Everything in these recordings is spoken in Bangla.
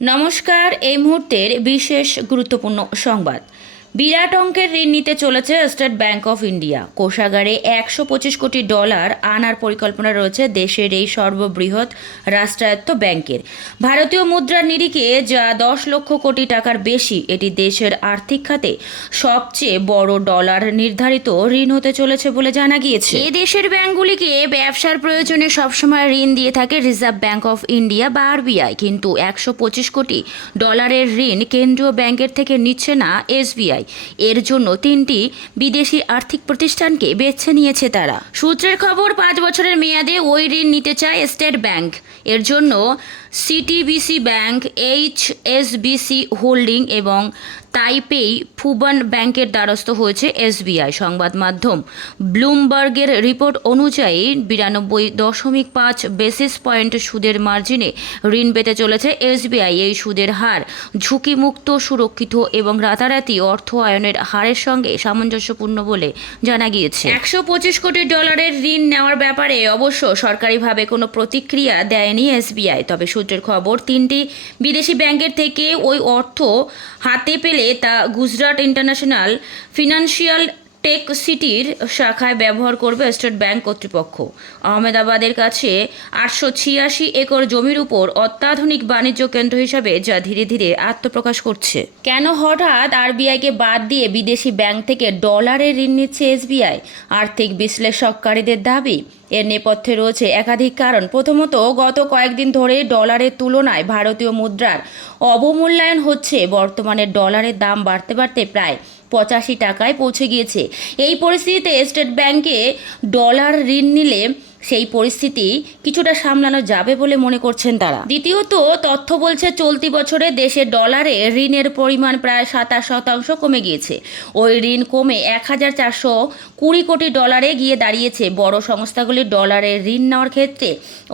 নমস্কার এই মুহূর্তের বিশেষ গুরুত্বপূর্ণ সংবাদ। বিরাট অঙ্কের ঋণ নিতে চলেছে স্টেট ব্যাংক অফ ইন্ডিয়া। কোষাগারে একশো পঁচিশ কোটি ডলার আনার পরিকল্পনা রয়েছে দেশের এই সর্ববৃহৎ রাষ্ট্রায়ত্ত ব্যাংকের। ভারতীয় মুদ্রার নিরিখে যা দশ লক্ষ কোটি টাকার বেশি, এটি দেশের আর্থিক খাতে সবচেয়ে বড় ডলার নির্ধারিত ঋণ হতে চলেছে বলে জানা গিয়েছে। এই দেশের ব্যাংকগুলিকে ব্যবসার প্রয়োজনে সবসময় ঋণ দিয়ে থাকে রিজার্ভ ব্যাংক অফ ইন্ডিয়া বা আরবিআই। কিন্তু একশো পঁচিশ কোটি ডলারের ঋণ কেন্দ্রীয় ব্যাংকের থেকে নিচ্ছে না এসবিআই। এর জন্য তিনটি বিদেশি আর্থিক প্রতিষ্ঠানকে বেছে নিয়েছে তারা। সূত্রের খবর, পাঁচ বছরের মেয়াদে ওই ঋণ নিতে চায় স্টেট ব্যাংক। এর জন্য CTBC bank H SBC holding এবং তাইপেই ফুবান ব্যাংকের দ্বারস্থ হয়েছে এসবিআই সংবাদ মাধ্যম। ব্লুমবার্গের রিপোর্ট অনুযায়ী বিরানব্বই দশমিক পাঁচ বেসিস পয়েন্ট সুদের মার্জিনে ঋণ পেতে চলেছে এসবিআই এই সুদের হার। ঝুঁকিমুক্ত, সুরক্ষিত এবং রাতারাতি অর্থ আয়নের হারের সঙ্গে সামঞ্জস্যপূর্ণ বলে জানা গিয়েছে। একশো পঁচিশ কোটি ডলারের ঋণ নেওয়ার ব্যাপারে অবশ্য সরকারিভাবে কোনো প্রতিক্রিয়া দেয়নি এসবিআই। তবে সূত্রের খবর, তিনটি বিদেশি ব্যাংকের থেকে ওই অর্থ হাতে পেলে তা গুজরাট ইন্টারন্যাশনাল ফিনান্সিয়াল টেক সিটির শাখায় ব্যবহার করবে স্টেট ব্যাংক কর্তৃপক্ষ। আহমেদাবাদের কাছে আটশো ছিয়াশি একর জমির উপর অত্যাধুনিক বাণিজ্য কেন্দ্র হিসাবে যা ধীরে ধীরে আত্মপ্রকাশ করছে। কেন হঠাৎ আরবিআইকে বাদ দিয়ে বিদেশি ব্যাংক থেকে ডলারে ঋণ নিচ্ছে এসবিআই? আর্থিক বিশ্লেষককারীদের দাবি, এর নেপথ্যে রয়েছে একাধিক কারণ। প্রথমত, গত কয়েকদিন ধরে ডলারের তুলনায় ভারতীয় মুদ্রার অবমূল্যায়ন হচ্ছে। বর্তমানে ডলারের দাম বাড়তে বাড়তে প্রায় পঁচাশি টাকায় পৌঁছে গিয়েছে। এই পরিস্থিতিতে স্টেট ব্যাংকে ডলার ঋণ নিলে সেই পরিস্থিতি কিছুটা সামলানো যাবে বলে মনে করছেন তারা। দ্বিতীয়ত, তথ্য বলছে চলতি বছরে দেশে ডলারে ঋণের পরিমাণ প্রায় সাতাশ শতাংশ কমে গিয়েছে। ওই ঋণ কমে এক হাজার চারশো কুড়ি কোটি ডলারে গিয়ে দাঁড়িয়েছে। বড় সংস্থাগুলির ডলারে ঋণ নেওয়ার ক্ষেত্রে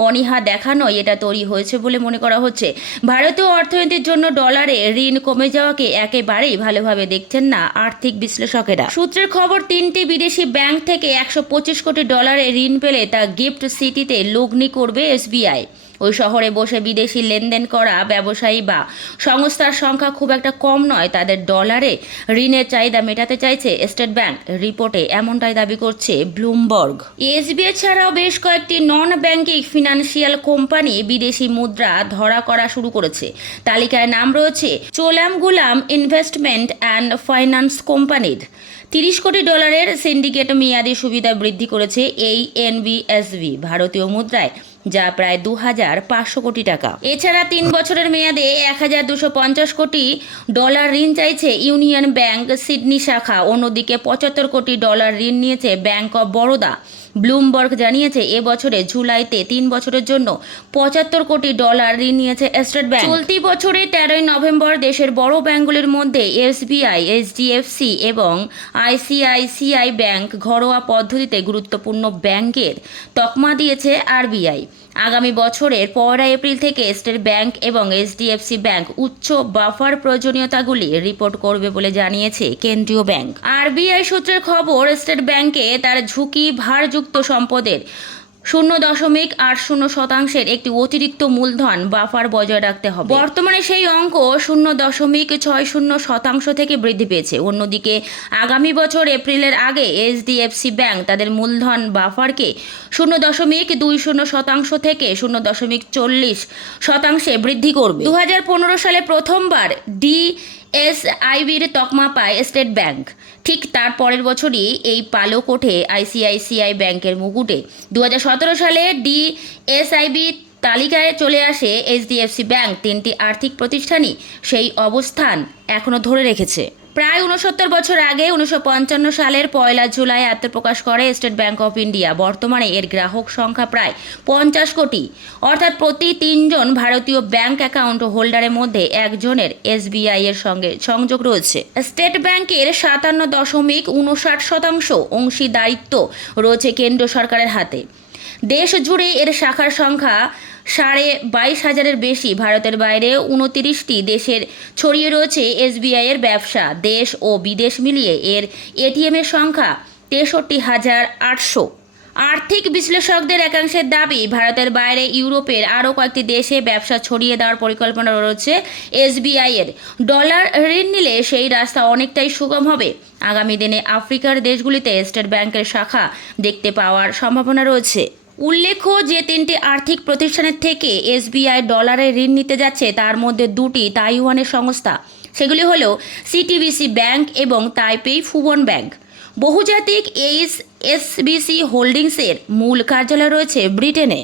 অনীহা দেখানোই এটা তৈরি হয়েছে বলে মনে করা হচ্ছে। ভারতীয় অর্থনীতির জন্য ডলারে ঋণ কমে যাওয়াকে একেবারেই ভালোভাবে দেখছেন না আর্থিক বিশ্লেষকেরা। সূত্রের খবর, তিনটি বিদেশি ব্যাংক থেকে একশো পঁচিশ কোটি ডলারে ঋণ পেলে তা গিফট সিটিতে লগ্নি করবে এসবিআই। ওই শহরে বসে বিদেশি লেনদেন করা ব্যবসায়ী বা সংস্থার সংখ্যা খুব একটা কম নয়, তাদের ডলারে ঋণের চাহিদা মেটাতে চাইছে স্টেট ব্যাংক। রিপোর্টে এমনটাই দাবি করছে ব্লুমবর্গ। এসবিআই ছাড়াও বেশ কয়েকটি নন ব্যাংকিং ফিনান্সিয়াল কোম্পানি বিদেশি মুদ্রা ধরা করা শুরু করেছে। তালিকায় নাম রয়েছে চোলাম গুলাম ইনভেস্টমেন্ট অ্যান্ড ফাইন্যান্স কোম্পানির। তিরিশ কোটি ডলারের সিন্ডিকেট মেয়াদি সুবিধা বৃদ্ধি করেছে এই এনবিএসবি ভারতীয় মুদ্রায়, যা প্রায় দু হাজার পাঁচশো কোটি টাকা। এছাড়া তিন বছরের মেয়াদে এক হাজার দুশো পঞ্চাশ কোটি ডলার ঋণ চাইছে ইউনিয়ন ব্যাংক সিডনি শাখা। অন্যদিকে পঁচাত্তর কোটি ডলার ঋণ নিয়েছে ব্যাংক অব বরোদা। ব্লুমবার্গ জানিয়েছে, এ বছরে জুলাইতে তিন বছরের জন্য পঁচাত্তর কোটি ডলার ঋণ নিয়েছে স্টেট ব্যাংক। চলতি বছরে তেরোই নভেম্বর দেশের বড় ব্যাংকগুলির মধ্যে এসবিআই, এইচডিএফসি এবং আইসিআইসিআই ব্যাংক ঘরোয়া পদ্ধতিতে গুরুত্বপূর্ণ ব্যাংকের তকমা দিয়েছে আরবিআই। আগামী বছরের পয়লা এপ্রিল থেকে স্টেট ব্যাংক এবং এইচডিএফসি ব্যাংক উচ্চ বাফার প্রয়োজনীয়তাগুলি রিপোর্ট করবে বলে জানিয়েছে কেন্দ্রীয় ব্যাংক। আরবিআই সূত্রের খবর, স্টেট ব্যাংকে তার ঝুঁকি ভারযুক্ত সম্পদের। শূন্য দশমিক আট শূন্য শতাংশের একটি অতিরিক্ত মূলধন বাফার বজায় রাখতে হবে। বর্তমানে সেই অঙ্ক শূন্য দশমিক ছয় শূন্য শতাংশ থেকে বৃদ্ধি পেয়েছে। অন্যদিকে আগামী বছর এপ্রিলের আগে এইচডিএফসি ব্যাংক তাদের মূলধন বাফারকে শূন্য দশমিক দুই শূন্য শতাংশ থেকে শূন্য দশমিক চল্লিশ শতাংশে বৃদ্ধি করবে। দু হাজার পনেরো সালে প্রথমবার ডি এসআইবির তকমা পায় স্টেট ব্যাংক। ঠিক তার পরের বছরই এই পালক ওঠে আইসিআইসিআই ব্যাংকের মুকুটে। দু হাজার সতেরো সালে ডিএসআইবি তালিকায় চলে আসে এইচডিএফসি ব্যাংক। তিনটি আর্থিক প্রতিষ্ঠানই সেই অবস্থান এখনও ধরে রেখেছে। প্রায় উনসত্তর বছর আগে উনিশশো পঞ্চান্ন সালের পয়লা জুলাই আত্মপ্রকাশ করে স্টেট ব্যাংক অফ ইন্ডিয়া। বর্তমানে এর গ্রাহক সংখ্যা প্রায় পঞ্চাশ কোটি। অর্থাৎ প্রতি তিনজন ভারতীয় ব্যাংক অ্যাকাউন্ট হোল্ডারের মধ্যে একজনের এসবিআই এর সঙ্গে সংযোগ রয়েছে। স্টেট ব্যাংকের সাতান্ন দশমিক উনষাট শতাংশ অংশীদারিত্ব রয়েছে কেন্দ্র সরকারের হাতে। দেশ জুড়ে এর শাখার সংখ্যা সাড়ে বাইশ হাজারের বেশি। ভারতের বাইরে উনতিরিশটি দেশের ছড়িয়ে রয়েছে এসবিআই এর ব্যবসা। দেশ ও বিদেশ মিলিয়ে এর এটিএম এর সংখ্যা তেষট্টি হাজার আটশো। আর্থিক বিশ্লেষকদের একাংশের দাবি, ভারতের বাইরে ইউরোপের আরও কয়েকটি দেশে ব্যবসা ছড়িয়ে দেওয়ার পরিকল্পনা রয়েছে এসবিআই এর। ডলার ঋণ নিলে সেই রাস্তা অনেকটাই সুগম হবে। আগামী দিনে আফ্রিকার দেশগুলিতে স্টেট ব্যাংকের শাখা দেখতে পাওয়ার সম্ভাবনা রয়েছে। উল্লেখ্য যে তিনটি আর্থিক প্রতিষ্ঠানের থেকে এসবিআই ডলারে ঋণ নিতে যাচ্ছে, তার মধ্যে দুটি তাইওয়ানের সংস্থা। সেগুলি হলো সিটিবিসি ব্যাংক এবং তাইপেই ফুবন ব্যাংক। বহুজাতিক এইচ এসবিসি হোল্ডিংসের মূল কার্যালয় রয়েছে ব্রিটেনে।